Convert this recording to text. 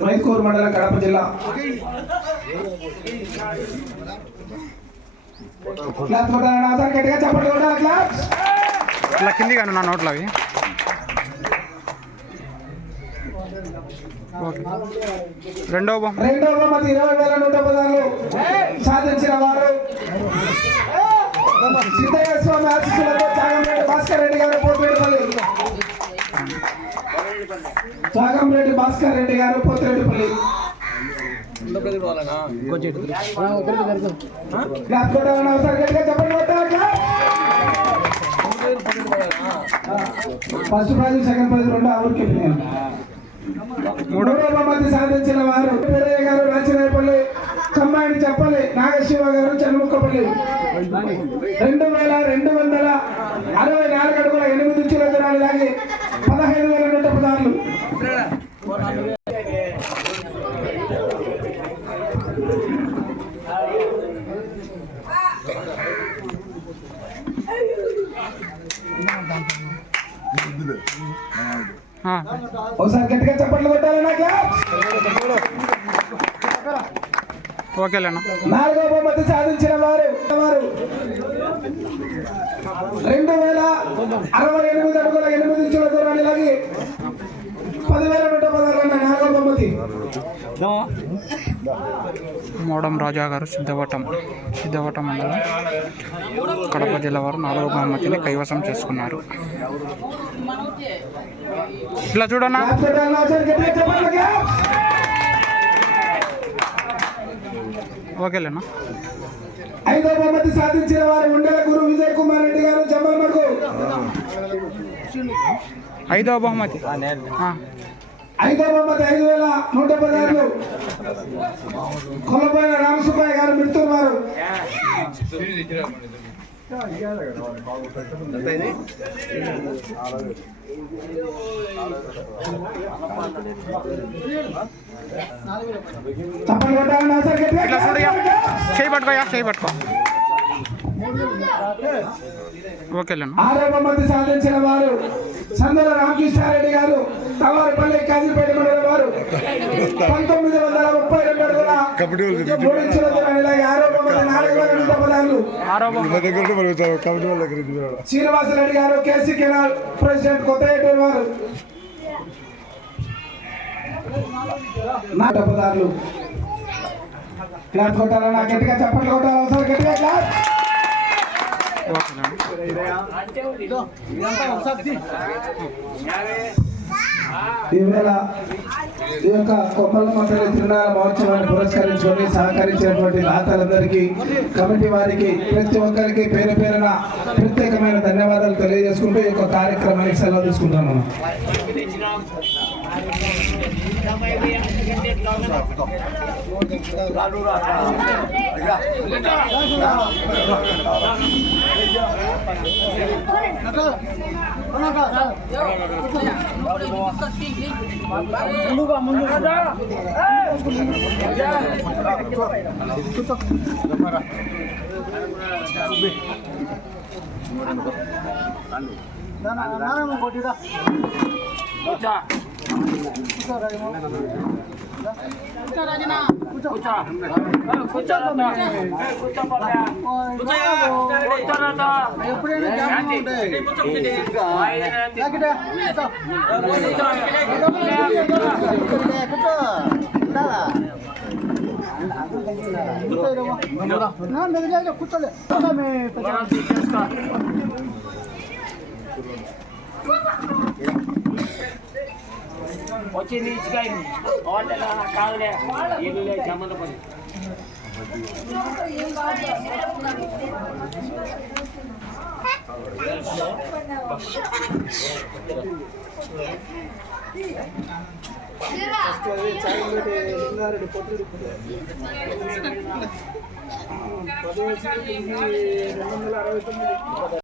మైకూరు మండలం కడప జిల్లా. Class కొట్టాలన్నా sir గట్టిగా చప్పట్లు కొట్టాలి క్లాస్ ఇట్లా కింది కానీ నా నోట్లో అవి. రెండో బొమ్మ. ఇరవై చాగంరెడ్డి భాస్కర్ రెడ్డి గారు Pothireddypalli. First prize second prize రెండు ఆవురికి మూడో బహుమతి సాధించిన వారు వీరయ్య గారు రాచిరాయపల్లి కమ్మాయిని చెప్పాలి నాగశివ గారు చనుముక్కపల్లి రెండు వేల రెండు వందల అరవై నాలుగు అడుగుల ఎనిమిది ఇంచుల దూరాలు లాగి పదహైదు వేల నూట పదార్లు ఆ, ఒకసారి గట్టిగా చప్పట్లు కొట్టాలి నా క్లాస్ ఓకేలేనా నాలుగో బహుమతి సాధించిన వారు వారు రెండు వేల అరవై ఎనిమిది అడుగుల ఎనిమిది ఇంచుల దూరాన్ని లాగి పదివేల నూట మోడం రాజా గారు సిద్ధవటం సిద్ధవటం మండలం కడప జిల్లా వారు నాలుగో బహుమతిని కైవసం చేసుకున్నారు. ఇట్లా చూడన్నా. ఓకేలేనా? ఐదో బహుమతి సాధించిన వారు ఉండల గురు విజయ్ కుమార్ రెడ్డి గారు జమ్మల్ ఐదవ బహుమతి. ఆ, ఐదో బహుమతి ఐదు వేల నూట పదహారులు కొల్లబోయిన రామసుబ్బయ్య గారు మిడుతున్నారు. వారు తప్పని కొట్టాలని అవసరం గట్టిగా ఇట్లా చూడయా చేయి పట్టుకోయా చేయి పట్టుకో. ఓకేలేనా ఆరో బహుమతి సాధించిన వారు సందల రామకృష్ణారెడ్డి గారు తవారిపల్లి కాజీపేట మండలం వారు పంతొమ్మిది వందల ముప్పై రెండు అడుగుల మూడు ఇంచుల దూరాన్ని లాగి ఆరో బహుమతి నాలుగు వేల నూట బహుమతి శ్రీనివాసరెడ్డి గారు కేసీ కెనాల్ ప్రెసిడెంట్ కొత్త వారు. నాట పదార్లు క్లాస్ కొట్టాలన్నా గట్టిగా చప్పట్లు కొట్టాలి గట్టిగా క్లాస్ ఓకేలేనా ఈవేళ ఈ యొక్క కొప్పల మండలి తిరునాళ్ళ మహోత్సవాన్ని పురస్కరించుకొని సహకరించినటువంటి దాతలందరికీ కమిటీ వారికి ప్రతి ఒక్కరికి పేరు పేరున ప్రత్యేకమైన ధన్యవాదాలు తెలియజేసుకుంటూ ఈ యొక్క కార్యక్రమానికి సెలవు తీసుకుంటాం మనం నారాయణ కొట్టిదా కూర్చోలే కూర్చోలే వచ్చింది ఇచ్చుకాయింది కాదులే. ఇల్లు సంబంధ పని పది రెండు వందల అరవై తొమ్మిది